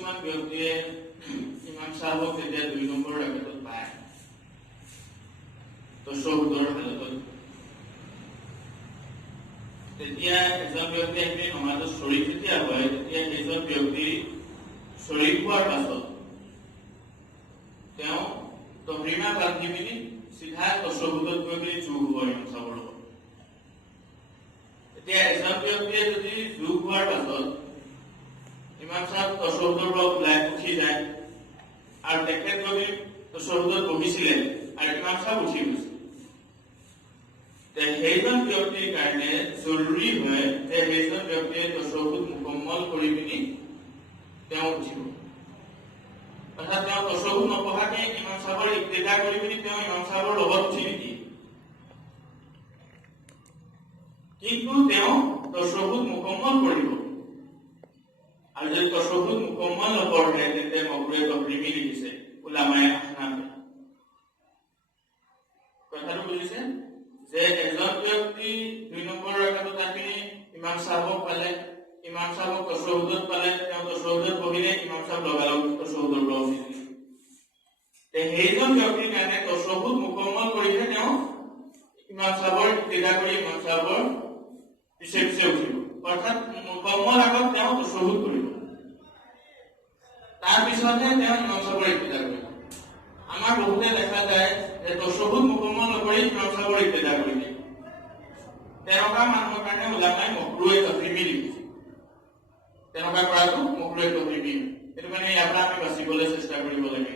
কিছুমান ব্যক্তিয়ে ইমাম সাহাবক যেতিয়া 2 নম্বৰ ৰাকাতত পায় তোসহ্হুদৰ হালতত তেতিয়া এজন ব্যক্তি আহি নমাজত শৰীক যেতিয়া হয় তেতিয়া এজন ব্যক্তি শৰীক হোৱাৰ পাছত তেওঁ তহৰিমা বান্ধি পিনি চিধা তোসহ্হুদত গৈ পিনি যোগ হ'ব ইমাম সাহাবৰ লগত। এতিয়া এজন ব্যক্তিয়ে যদি যোগ হোৱাৰ পাছত ইমাম সাহেব তোসহ্হুদৰ পৰা ওলাই উঠি যায় আৰু তেখেত যদি তোসহ্হুদত বহিছিলে আৰু ইমাম সাহেব উঠি গৈছে সেইজন ব্যক্তিৰ কাৰণে জৰুৰী হয় যে সেইজন ব্যক্তিয়ে তোসহ্হুদ মুকম্মল কৰি পিনি তেওঁ উঠিব। অৰ্থাৎ তেওঁ তোসহ্হুদ নপঢ়াকে ইমাম সাহেবৰ ইক্তেদা কৰি পিনি তেওঁ ইমাম সাহেবৰ লগত উঠি নিদিয়ে, কিন্তু তেওঁ তোসহ্হুদ মুকম্মল কৰিব। আৰু যদি তোসহ্হুদ মুকম্মল নপঢ়ে তেন্তে মকৰুহে তহৰিমি লিখিছে উলামায়ে আহনাফে। কথাটো বুজিছে যে এজন ব্যক্তি 2 নম্বৰ ৰাকাতত আহি ইমাম সাহাবক পালে, ইমাম সাহাবক তোসহ্হুদত পালে, তেওঁ তোসহ্হুদত বহিলে, ইমাম সাহেব লগালগ তোসহ্হুদৰ পৰা উঠি দিলে। সেইজন ব্যক্তিৰ কাৰণে তোসহ্হুদ মুকম্মল কৰিলে তেওঁ ইমাম সাহেবৰ ইক্তেদা কৰি ইমাম সাহেবৰ পিছে পিছে উঠিব। অৰ্থাৎ মুকম্মল আগত তেওঁ তোসহ্হুদ কৰিব, তাৰ পিছতহে তেওঁ ইমাম সাহেবৰ ইক্তেদা কৰিব। আমাৰ বহুতে দেখা যায় যে তোসহ্হুদ মুকম্মল নকৰি ইমাম সাহেবৰ ইক্তেদা কৰি দিয়ে। তেনেকুৱা মানুহৰ কাৰণে উলামায়ে মকৰুহে তহৰিমি লিখিছে। তেনেকুৱা কৰাটো মকৰুহে তহৰিমি। সেইটো কাৰণে ইয়াৰ পৰা আমি বাচিবলৈ চেষ্টা কৰিব লাগে।